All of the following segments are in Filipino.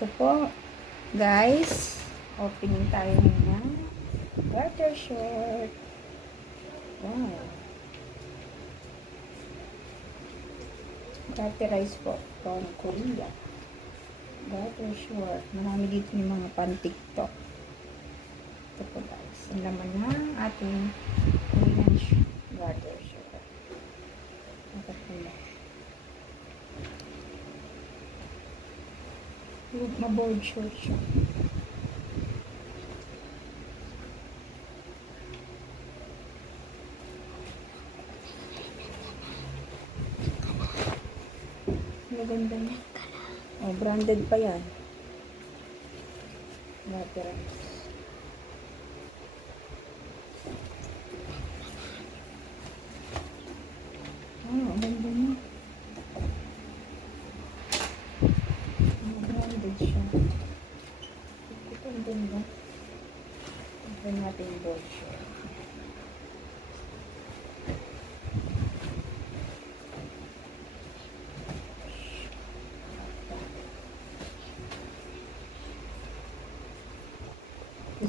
Ito po, guys. Opening tayo ng garter short. Wow. Garterize po from Korea. Garter short. Marami dito yung mga pan-TikTok. Ito po, guys. Ang laman ng ating Korean garter short. Ito po na. Ma-board short siya. Maganda niya. Oh, branded pa yan. Garterize. Oh, ang ganda niya. Branded siya. Ito ang ganda. Ito natin yung board short.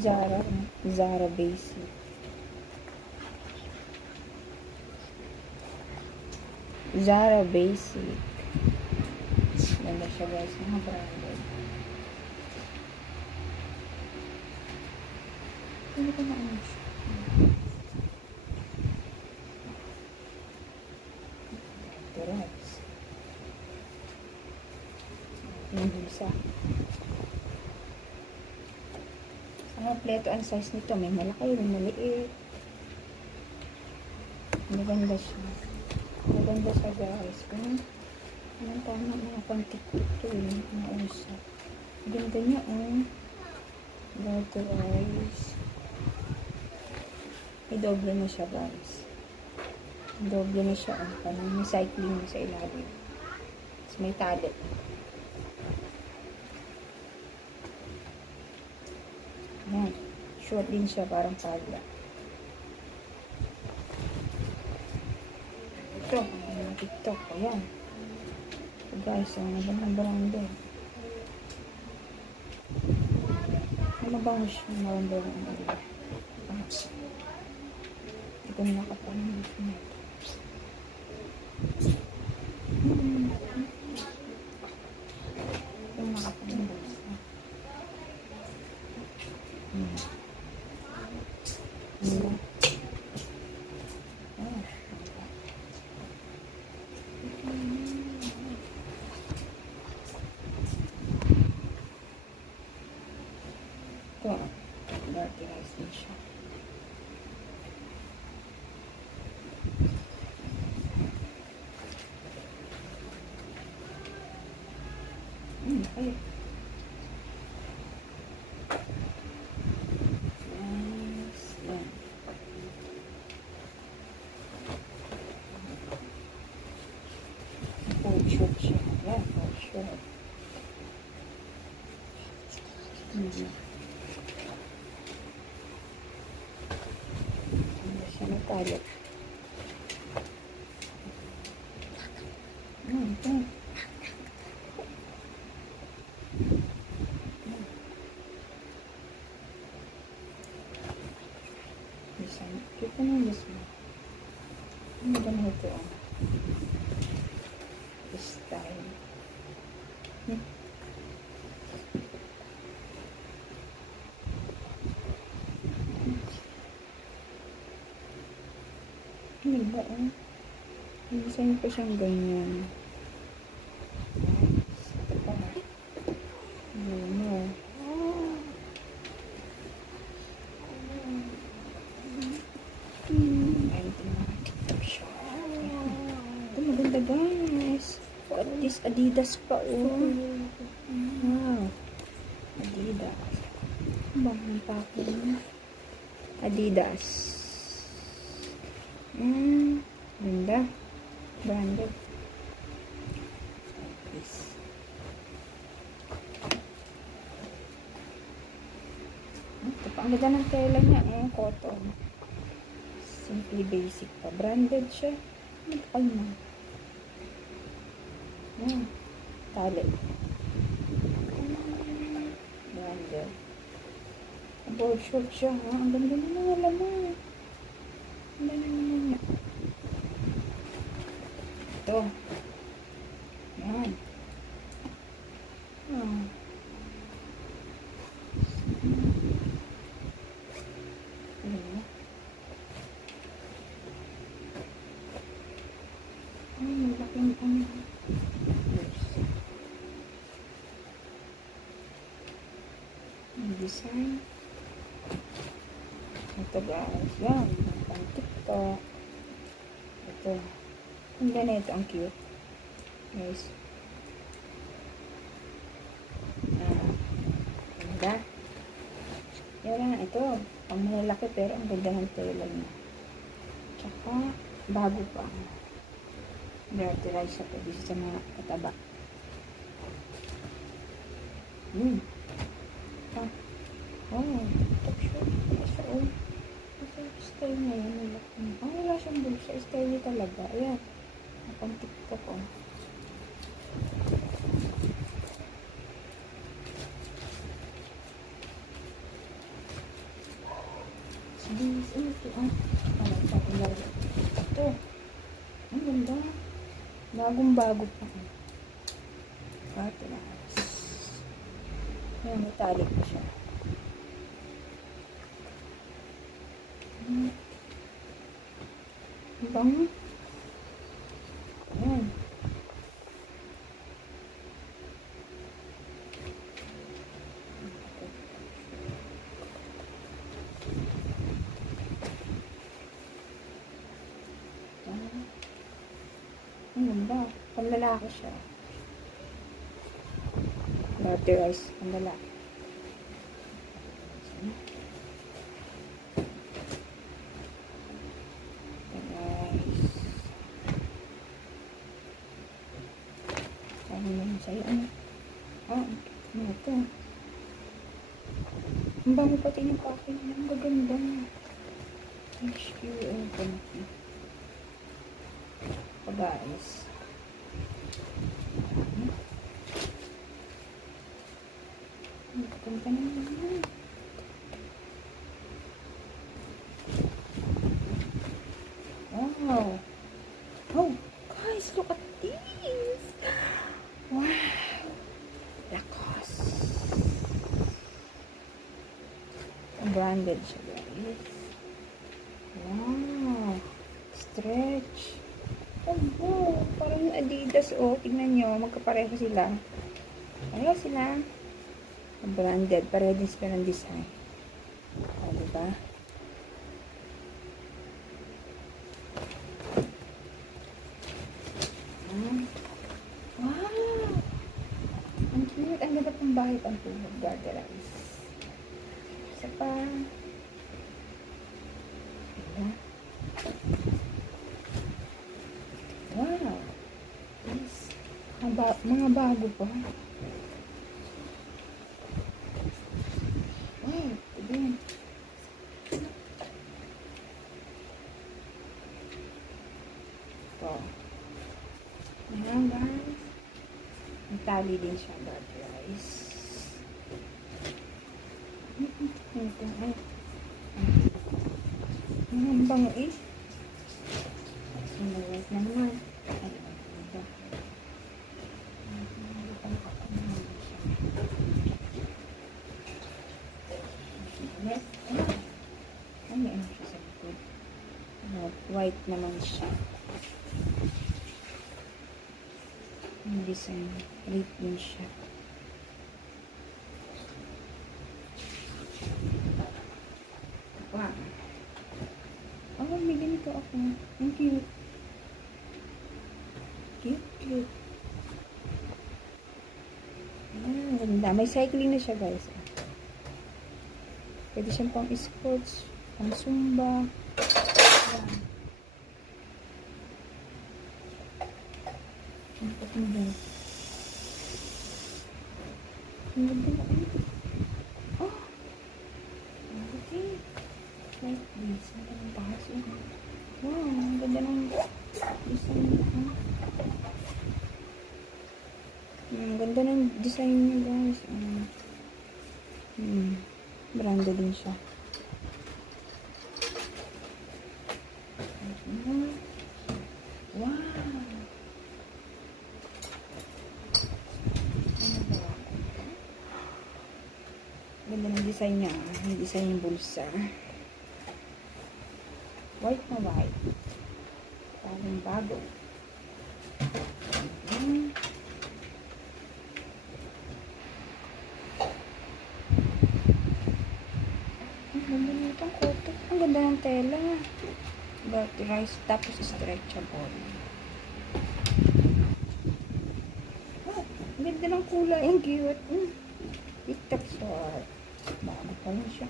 Zara Basic. Zara Basic. Ganda siya, guys, mga branded. Hindi ko na ano siya. Garterize. Yung bulsa. Ang pleto ang size nito, may malaki, may maliit. Maganda siya. Maganda siya, guys. Anong tama mga pang-TikTok to eh. Mga usap. Ganda niya, oh. Garterize. I-doble na siya, guys. I-doble na siya, oh. Parang may cycling sa ilalim. Tapos may tali. Ayan. Short din siya, parang palda. Ito, ang TikTok. Ayan. So guys, ang nabang branded. Ang mabango siya. Ang branded. Hindi ko nakapanin dito na ito. Ito nakapanin dito. Ito, garterize din siya. Okay. Short siya. Yan, short. Hindi siya nagkalit. Ito. Kita na yung gusto mo. Ano ba na ito? Style. Ano ba, oh? Design pa siyang ganyan. Ito pa nga. Ano? Ito maganda, guys. At least Adidas pa, oh. Wow. Adidas. Bang pa ako. Adidas. Ganda. Branded. Ito pa. Ang ganda ng tela niya, eh. Cotton. Simply Basic pa. Branded siya. Ay, man. Tali. model. Board short siya, ha? Ang ganda na mga laman. Ang ganda naman niya. Ito. Yan. Ah. Ayan. Ay, malaking ano. Yung design. Ito guys, yan. Pang TikTok. Ito. Ang ganda ito, ang cute. Guys. Ganda. Yan, ito. Ang malalaki pero ang ganda ng tela niya. Tsaka, bago pa. Dirty rice siya. Pwede sa mga kataba. Oh, top shot. Kasi, oh. Kasi style niya yun. Wala siyang bulsa. Style niya talaga. Ayan. Pang TikTok, oh. Ito. Ang ganda. Bagong-bago pa. Ito na. Ayan, metallic pa siya. Ang bango. Ayan. Ang ganda. Panlalaki siya. Dirty rice. Panlalaki. Sa'yo, ano? Ano ito? Ang bango pati ng packing. Ang gaganda. HQ, ito. Guys. Gaganda naman. Wow. Oh, guys, look at this. Wow. Lacoste. Branded siya, guys. Wow. Stretch. Oh, parang Adidas, oh. Tingnan nyo, magkapareho sila. Pareho sila. Branded. Pareho din sila ng design. O, diba? Wow! Ang cute. Ang ganda pang bahay pang tulog. Garderobe. Isa pa. Diba? Wow! Yes. Mga bago pa. Wow! Diba? Ito. Ayan, guys. Ang tali din siya, guys. Ito, ay. Ang bango eh. Sinawag na naman. Ay, ito. Yes. Ay, ano siya sa likod. White naman siya. Yung design. Red din siya. Wow. Oh, may ganito ako. Ang cute. Cute. Ayan, ganda. May cycling na siya, guys. Pwede siyang pang sports, pang zumba. Ayan. Ang ganda. Ang ganda na. Oh! Okay. Like this. Ang ganda ng bahas. Wow, ang ganda ng design niya. Ang ganda ng design niya, guys. Branda din siya. Wow! Ganda ng design niya. Yung design ng bulsa. White na white. Parang bago. Ang ganda nitong koto. Ang ganda ng tela. Rice tapos stretchable. Oh, ang ganda ng kulay. Ang cute. TikTok short. Bago pa lang siya.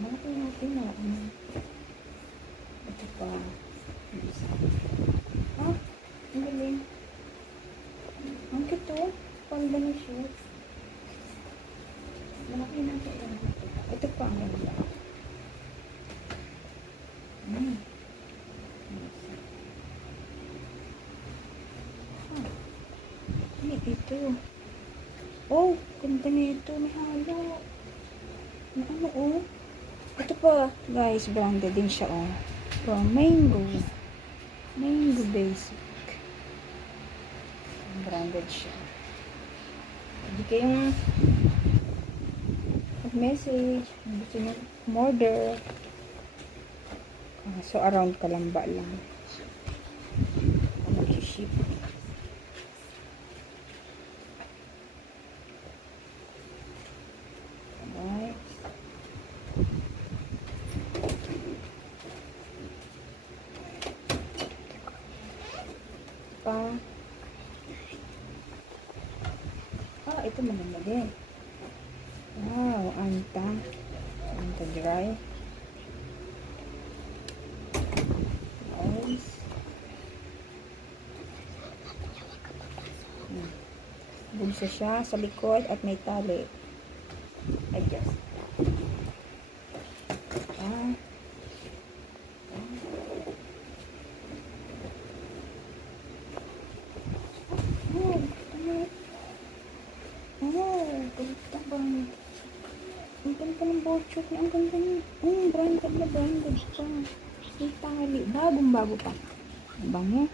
Bakit natin na? Ito pa. Ah, ang galing. Ang cute oh. Palda na siya. Malaki natin. Ito pa ang ganda. Ito. Oh, ganda nito. May halo. Ano oh? Ito pa, guys. Branded din siya oh. From Mango. Mango Basic. Branded siya. Hindi kayong mag-message. Gusto nyo order. So, around Kalamba lang. Mag-ship. Ito maganda din. Wow, Anta dry. Nice. Bulsa siya sa likod at may tali. Adjust. Ang ganda ng bochok niya. Ang ganda niya. Branded na branded pa. May tali. Bagong bago pa. Ang bango.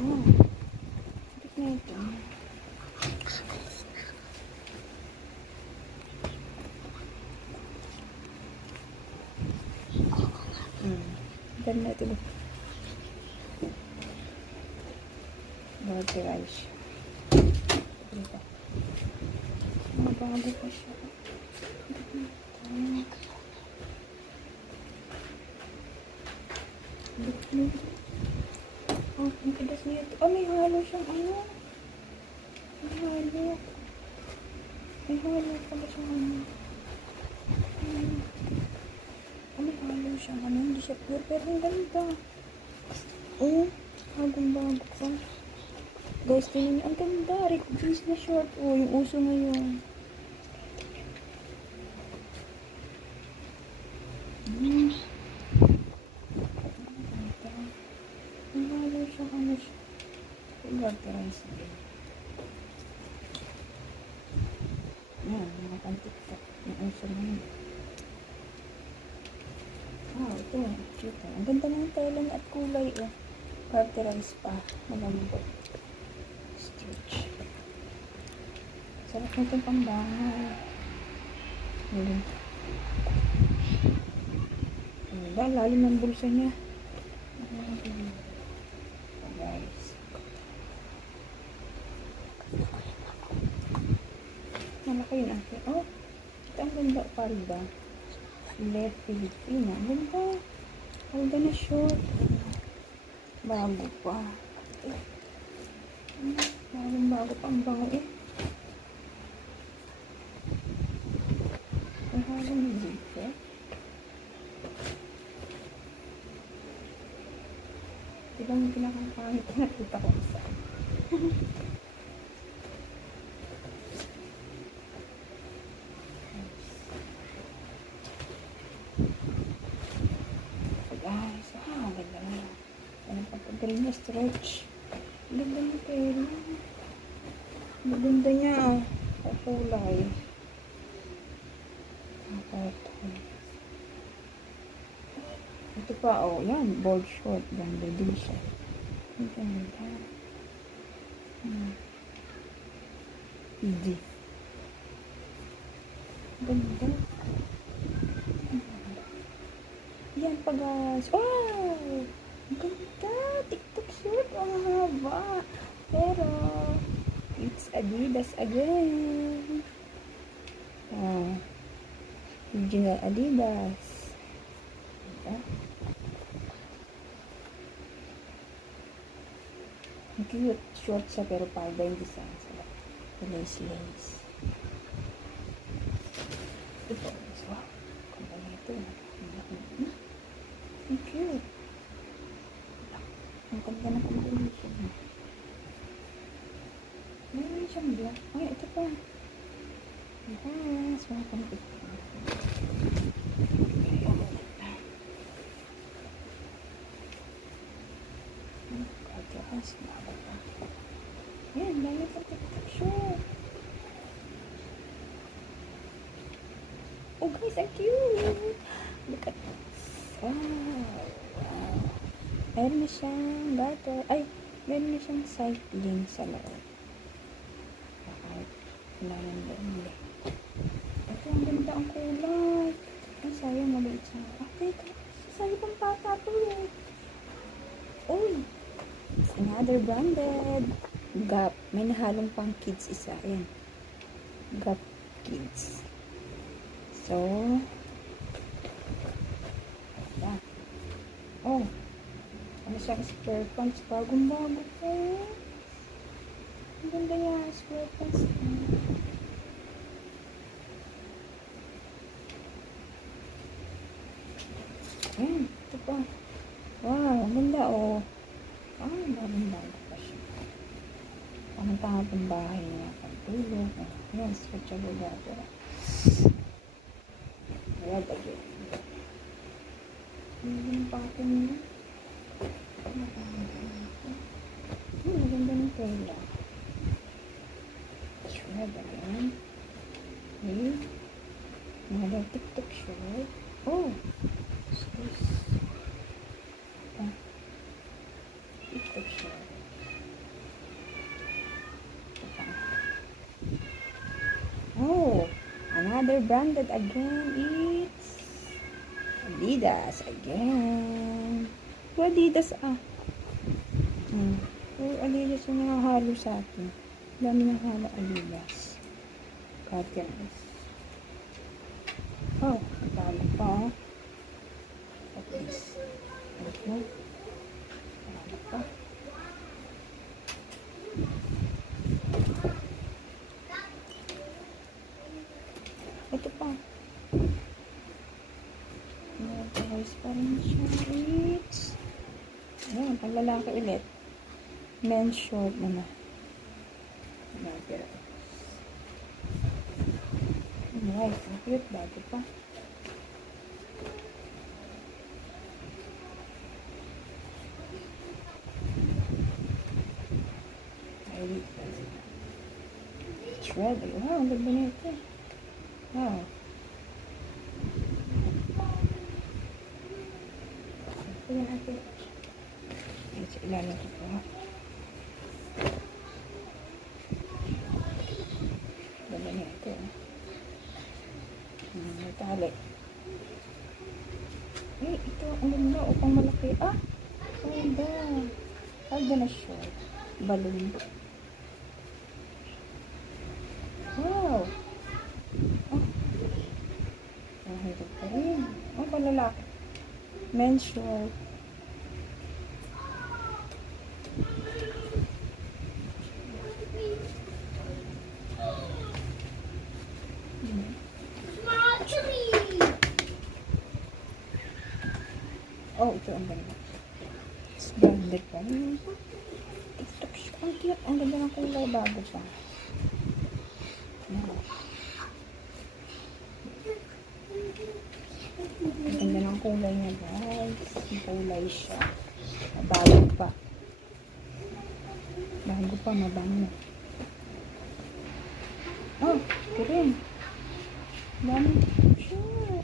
Oh. Bakit na ito? Ganda ito. Bagay rice. Bago pa siya. Oh, ang kadas niya ito. Oh, may halo siyang ano. May halo. May halo pala siyang ano. Oh, may halo siyang ano. Hindi siya pure, pero ang ganda. Oh, bagong-bago pa. Guys, tingnan niyo. Ang ganda. Rick jeans na short. Oh, yung uso ngayon. Ang halo siya. Ano siya? Rice din. Yan, mga pan-tiktok. Yung uso ngayon. Ah, ito. Cute. Ang ganda ng tela at kulay. Oh. Rice pa. Malambot. Stitch. Sarap nitong pambahay. Lalim ng bulsa niya. Guys. Malaki yun ate. Oh, ito ang ganda palda. Let Filipina. Ganda. Palda na short. Bago pa. Bago pa. Ang bango eh. Ang halong dito. Ibang pinakapangit na nakita ko isa. Guys, wow. stretch. Ganda ng tela. Maganda niya. Ang kulay. Ito pa, oh. Yan, board short. Ganda din siya. Ang ganda. Easy. Ganda. Yan pa, guys. Wow! Ang ganda. TikTok short. Ang haba. Pero, it's Adidas again. Oh. Original Adidas. Ganda. Ang cute. Short siya pero palda yung design. Lace. Ito. Wow. Ganda na ito. Ang cute. Ang ganda na combination. Meron siyang black. Ay, ito pa. Yes. Mga pantik. Yan, dami pa TikTok short. Oh guys, ang cute. Look at this. Wow. Meron na siyang butter. Ay, meron na siyang cycling sa loob. Bakit? Wala nang bumili. Ito, ang ganda ang kulay. Ay, sayang maliit siya. Okay, sayang pang bata to eh. Uy! It's another branded. Gap. May nahalong pang kids isa. Ayan. Gap Kids. So, ayan. Oh. Ano siyang square pants. Bagong-bago po. Ang ganda yan. Square pants. Ayan. Ito pa. Wow. Ang ganda oh. Ang bagong-bago pa siya. Pang-tanga pang bahay niya. Pag-tulog. Ayan. Stretchable dito. Ayan. Again. Ang pattern niya. Maganda ng tela. Shred again. Okay. Another TikTok shred. Oh! What's this? TikTok shred. Oh! Another branded again. It's Adidas again. Adidas Adidas yung nakahalo sa atin. Dami nakahalo Adidas. Cartons. Oh, dami pa. At least. Ito. Dami pa. Ito pa. Guys, parang siya. Ayan, pang lalaki ulit. Men's short naman. Alright, ang cute. Bago pa. Shred. Wow, ang ganda na ito. Wow. Tingnan natin. Sa ilalim ko po. Ganda na ito. May tali. Eh, ito. Ang ganda. Upang malaki. Ah! Ang ganda. Ang ganda na siya. Balloon. Wow! Oh. Mahirap pa rin. Oh, palalaki. Men's short. Oh, ito ang ganda. It's branded pa. TikTok shop. Ang cute. Ang ganda ng kulay bago pa. Ang ganda ng kulay niya, guys. Ang kulay siya. Bago pa. pa, mabango. Oh, ito rin. Dami. Sure.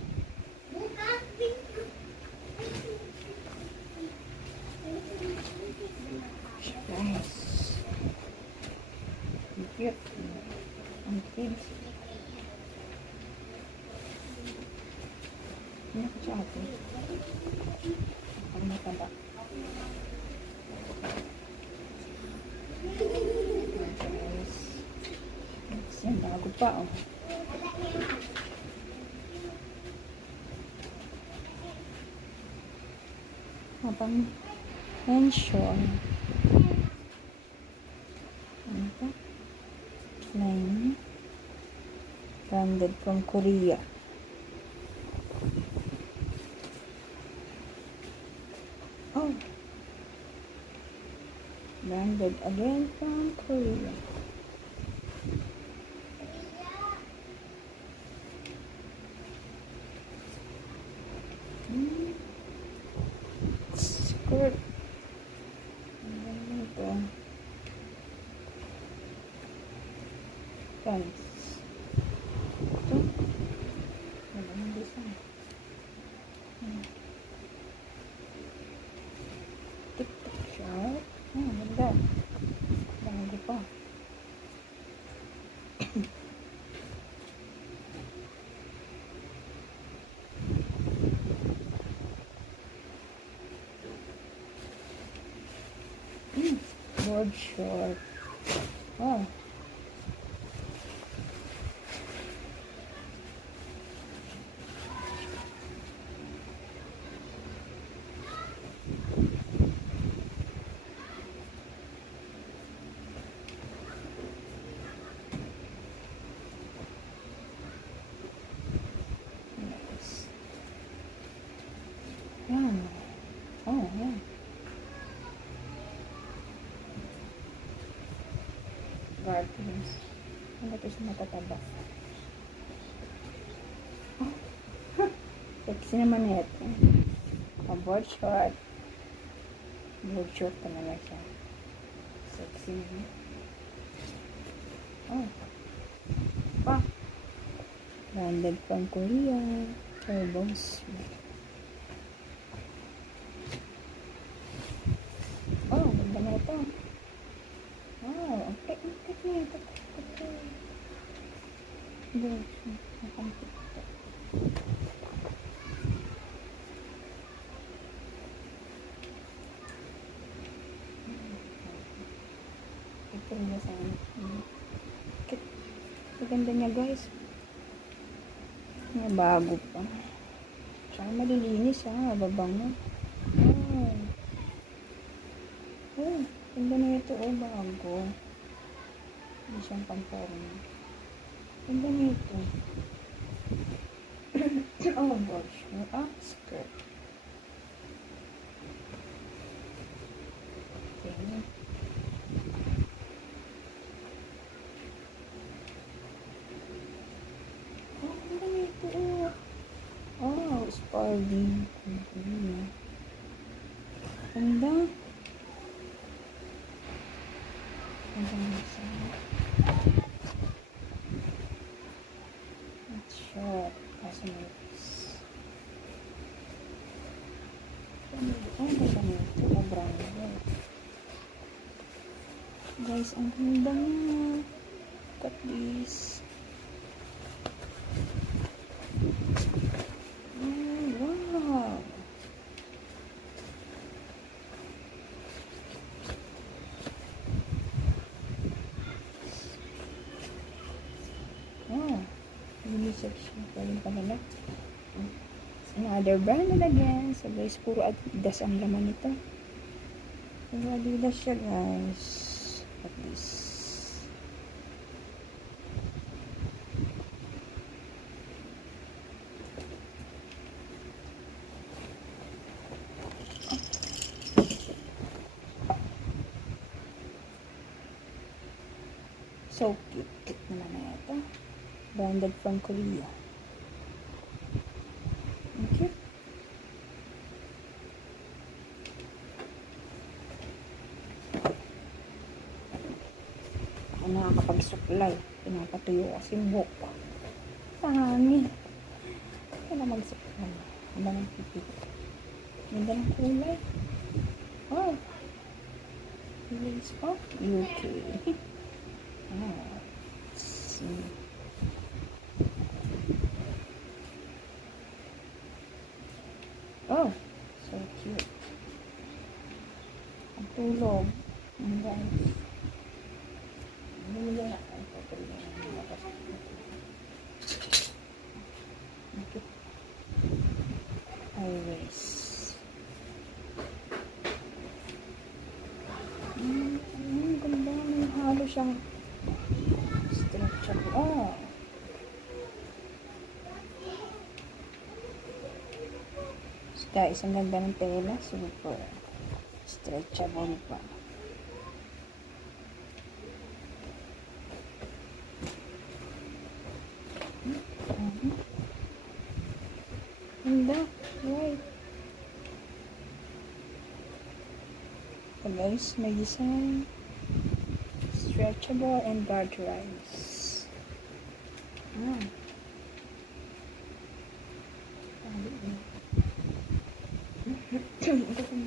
Guys. Ang cute. Ang cute. Ano ko siya ate? Ang mataba. Guys. Yan, bago pa oh. Habang pension. Ano ba? Line. Branded from Korea. Oh. Branded again from Korea. Skirt. Ano ito? Pants. Ito. Wala nang design. TikTok shop. Ganda. Bago pa. Board short. Oh. Nice. Yan. Oh, yan. Gardens. Ano ito sa matataba? Oh. Sexy naman ito. Board short. Board short talaga siya. Sexy. Oh. Pa. Branded from Korea. Turbos. Oh, ganda na ito. Oh, okay. Okay. Good. Nakampit ito. Ito rin na sa akin. Maganda niya guys. May bago pa. Tsaka malilinis ha. Mababango. Oh. Oh. Ganda na ito. Oh, bago. Hindi siyang pamporma. Ganda na ito. Oh gosh. Skirt. Okay. Oh, Spalding. Ganda. It's short. Cosmetics. Oh, ganda nito. Branded. Guys, ang ganda niya. Look at this. Wow. Oh, unisex siya. Pwede pa nila. Another brand again. So guys, puro Adidas ang laman nito. Puro Adidas siya guys. At this. So cute. Cute naman na ito. Branded from Korea. Cute. nakakapagsuklay. Pinapatuyo kasi buhok ko. Sa hangin. Kaya na magsuklay. Ganda ng pipit. Ganda ng kulay. Oh. Yes po. UK. Oh. See. Oh. So cute. Ang tulog. Ang guys. Bumili na. Iris. Ganda. May halo siyang stretchable. Oh. Guys, ang ganda ng tela. Super. Stretchable pa. Ganda. Right. So guys, may design. Stretchable and garterized.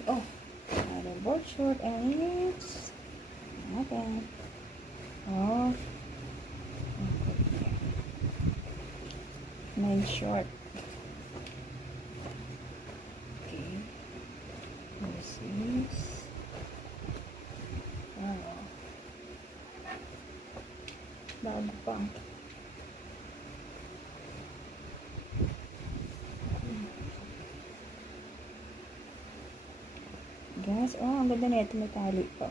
Oh, ada board short and it's okay. Oh, nice short. Okay, this is bago pa. Guys, oh, ang ganda na ito. May tali pa.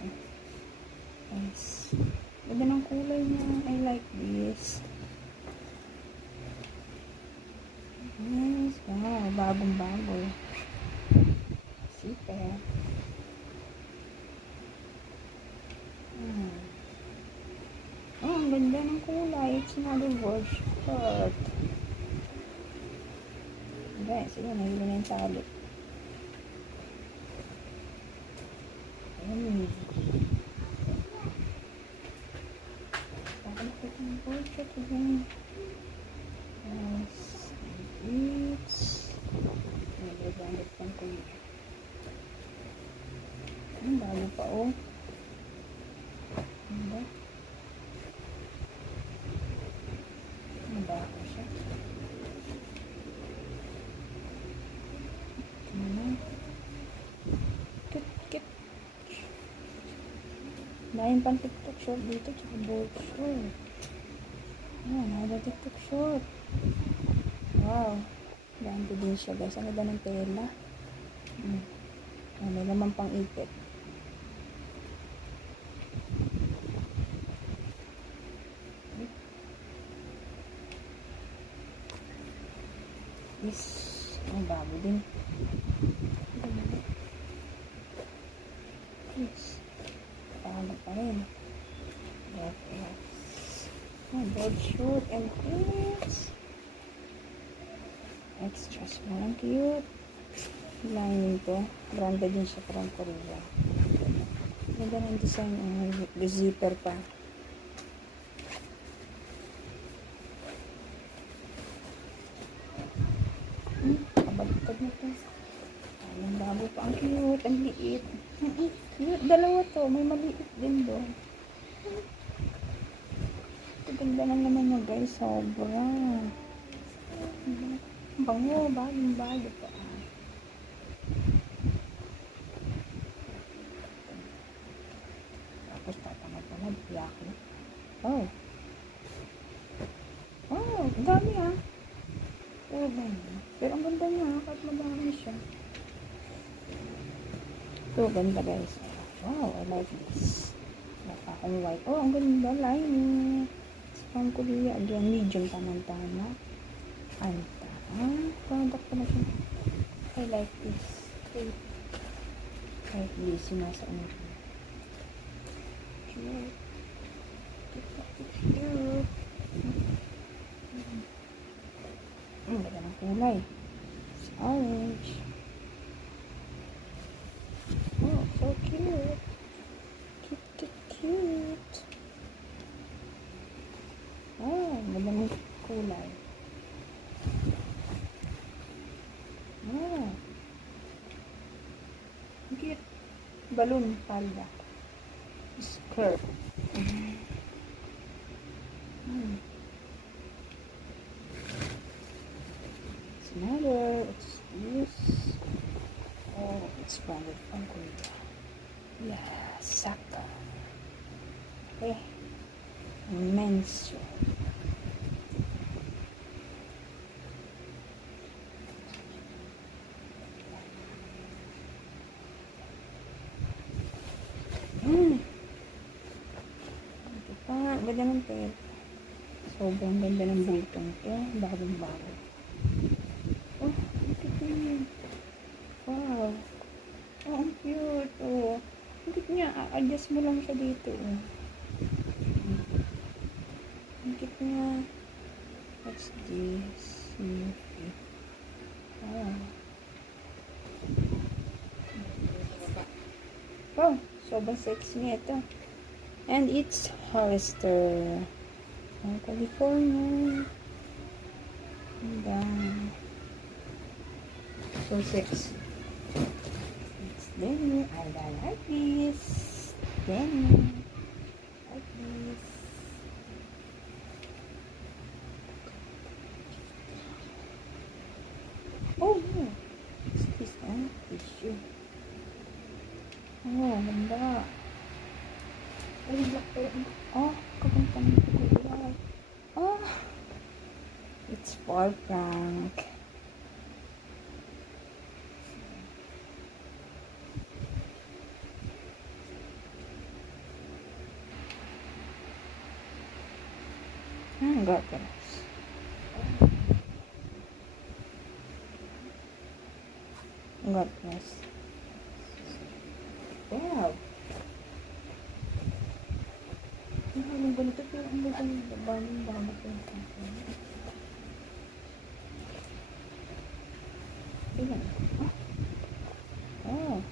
Yes. Ganda ng kulay niya. I like this. Yes. Wow, bagong bago. Super. Oh, ang ganda ng kulay. It's another wash skirt. Guys, yun. Nahilo na yung tali. Portrait again. Yes. It's nagagandit pang kuya. Ang bago pa oh. Ano? Ang bago siya. Ano? Kit. Dahil pang TikTok short dito, tsaka board short. Ayan, ada TikTok short. Wow. Ganti din siya guys. Ang ganda ng tela. May naman pang ipit. Yes. Ang bago din. Yes. Paano pa rin. Yes. Board short and pants. Extra small. Ang cute. Lining to. Branded din siya parang Korea. Ganda ng design. The zipper pa. Kabaliktad na to. Ang bago pa. Ang cute. Ang liit. Cute. Dalawa to. May maliit din doon. Ganda lang naman yun guys, sobra. Bango, bagong bago pa. Tapos tatamad-tamad, yaki. Oh, ang dami ah. Oh, ganda. Pero ang ganda niya, kahit madami siya. Ito, ganda guys. Wow, I like this. Naka akong white. Oh, ang ganda, lining. Pang Korea, again, medium tamang-tama. Product pa na siya. I like this. Like this, yung nasa ano. Cute. Cute. Ganda ng kulay. It's orange. Oh, so cute. Cute. Ganda ng kulay. Ah. Cute. Balloon palda. Skirt. It's another. What's this? Oh, it's branded from Korea. Yeah, Saka. Okay. Men's shirt. Ito pa. Ganda ng tail. Sobrang ganda ng bultong to. Bagong-bago. Oh, ito yun. Wow. Oh, ang cute. Oh. Ang cute niya. A-adjust mo lang siya dito. Oh. Ang cute niya. What's this? Wow. Wow. Sobrang sexy niya ito. And it's Hollister. California. And so sexy. It's denim. I like this. Denim. Like this. Oh no. What's this? Tissue. Oh, ganda. Ay, black pa yun. Oh, kapunta ng kulay. Oh, it's for prank. Got this. Got this. Wow. Ang ganito pero ang ganda ng bago ko yung company. Ayan. Oh.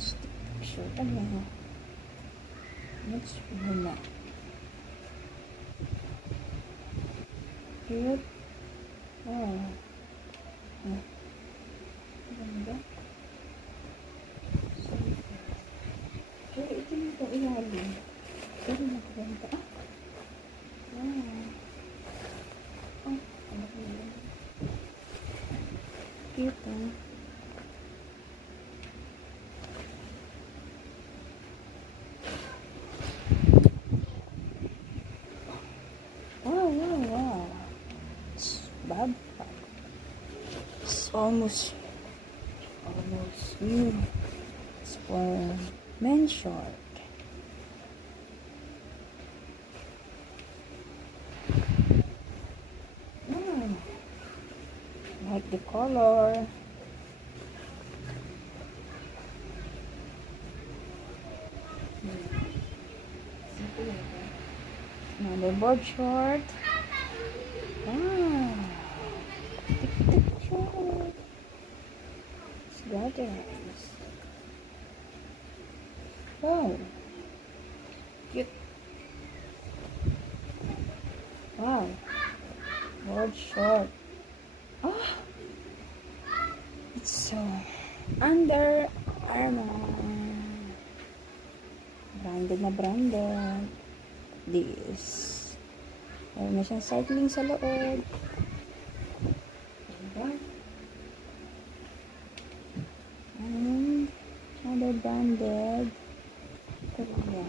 Stick picture. Ano? Let's do that. Cute. Oh. Ganda. Pero ito yung itong ilalim. Pero maganda. Oh, ano ko yun? Cute, Wow. It's bad. It's almost new. It's for men's short. Like the color. Another board short. Wow. Tic-tac short. It's got it. Wow. Cute. Wow. Board short. Oh. It's so Under Armour. Branded na branded. This. Meron na siyang cycling sa loob. Diba? And another branded. Korea.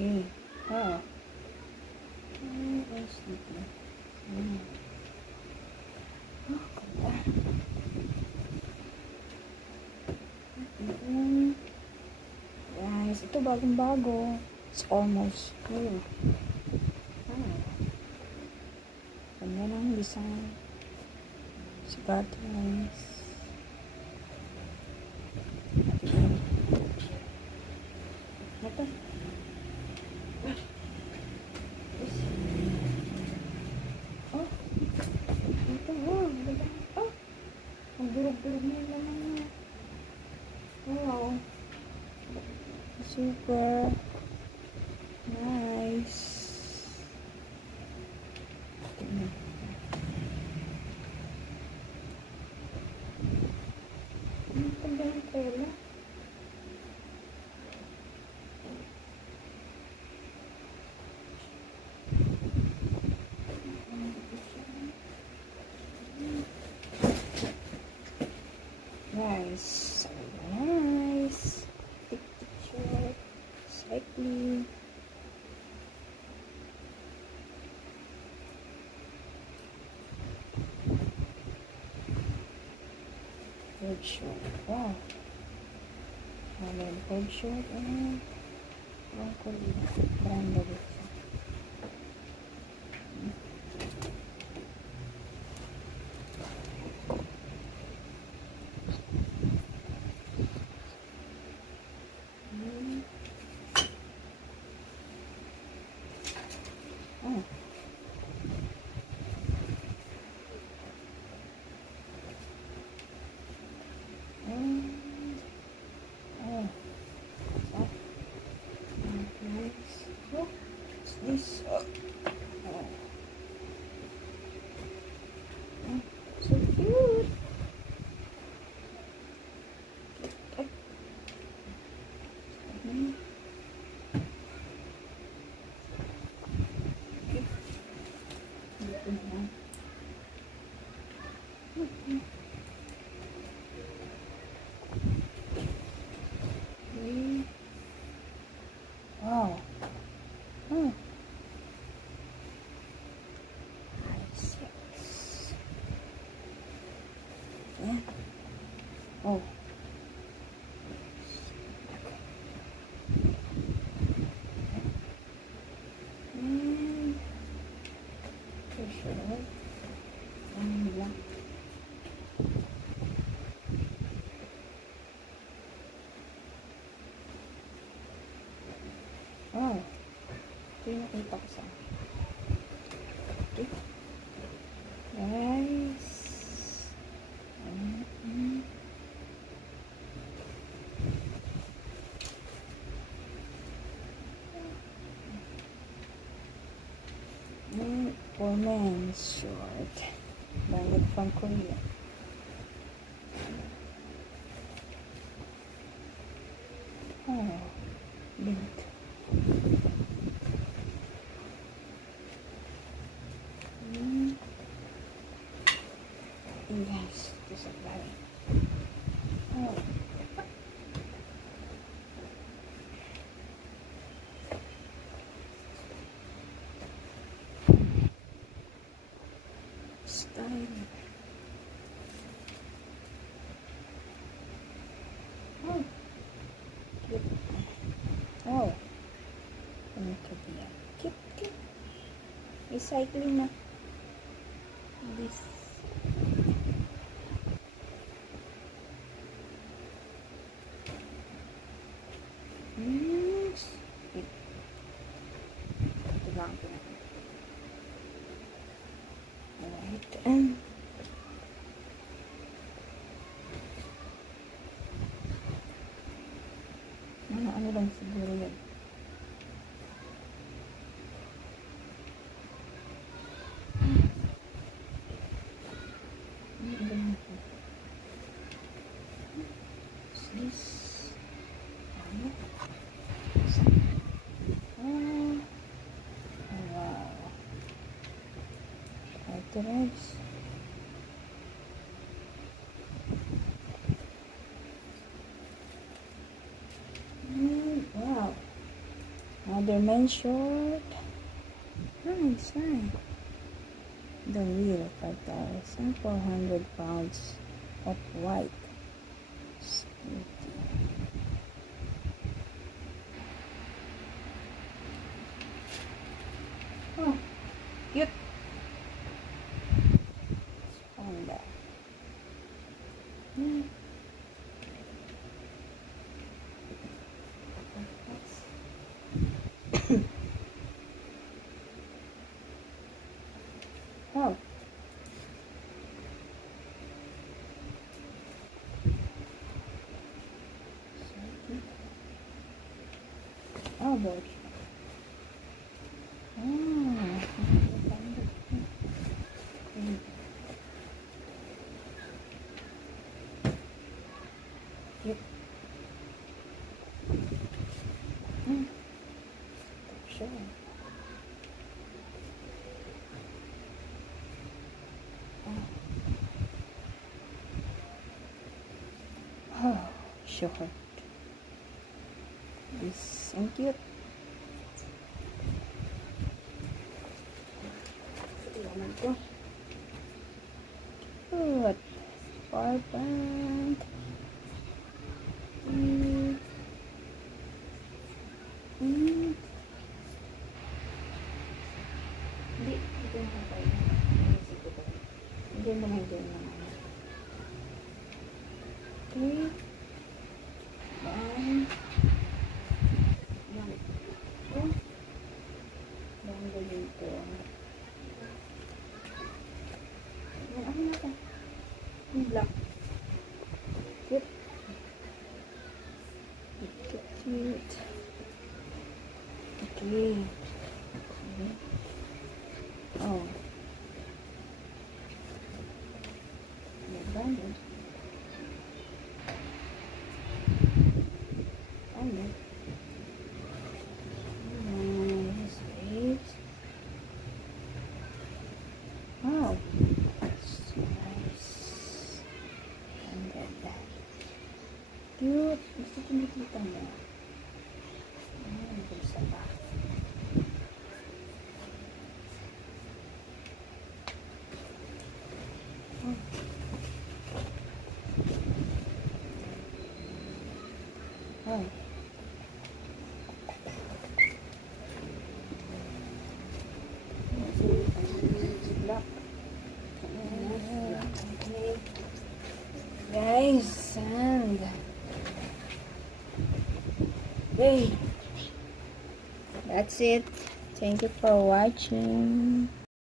Okay. Oh. Where's dito? Oh, ganda. Guys, ito bagong-bago. It's almost new. Ganda ng design. Sigat guys. Ito. Oh. Ito. Oh. Ang durog-durog Wow. Super nice. Ang ganda ng tela. Nice. So nice. Picture. Cycling. Red shirt. Wow. Red shirt. Ang kulit. Branda dito. Oh. Oh. Nice. Look. What's this? Oh. So cute. Wow. Oh. Nice. Yes. Yeah. Oh. And for sure. Black. Wow. Ito yung nakita ko sa okay. Nice. For men's short. Branded from Korea. Oh. Big. Yes, this is very. Oh. Style. Oh. Cute. Oh. Ano to be? Cute, cute. Recycling na. This. Ito lang ito. Alright. Ano lang siguro yun. This. Wow. Ito guys. Wow. Another men's short. Nice, nice. The wheel, 5,400 pounds of white. Oh, cute. Honda. Oh. Oh, boy. Yep. Sure. Oh, sure. This and cute. Good. Power bank. Hindi naman. Okay. Bang. Bang dito. Ano na ito? Yung black. Cute. Cute. Okay. Oh. Banded. Banded. Nice. Wait. Wow. That's nice. Banded that. Cute. Gusto ko nakita mo. Gusto pa. Oh. Guys, and hey, that's it. Thank you for watching.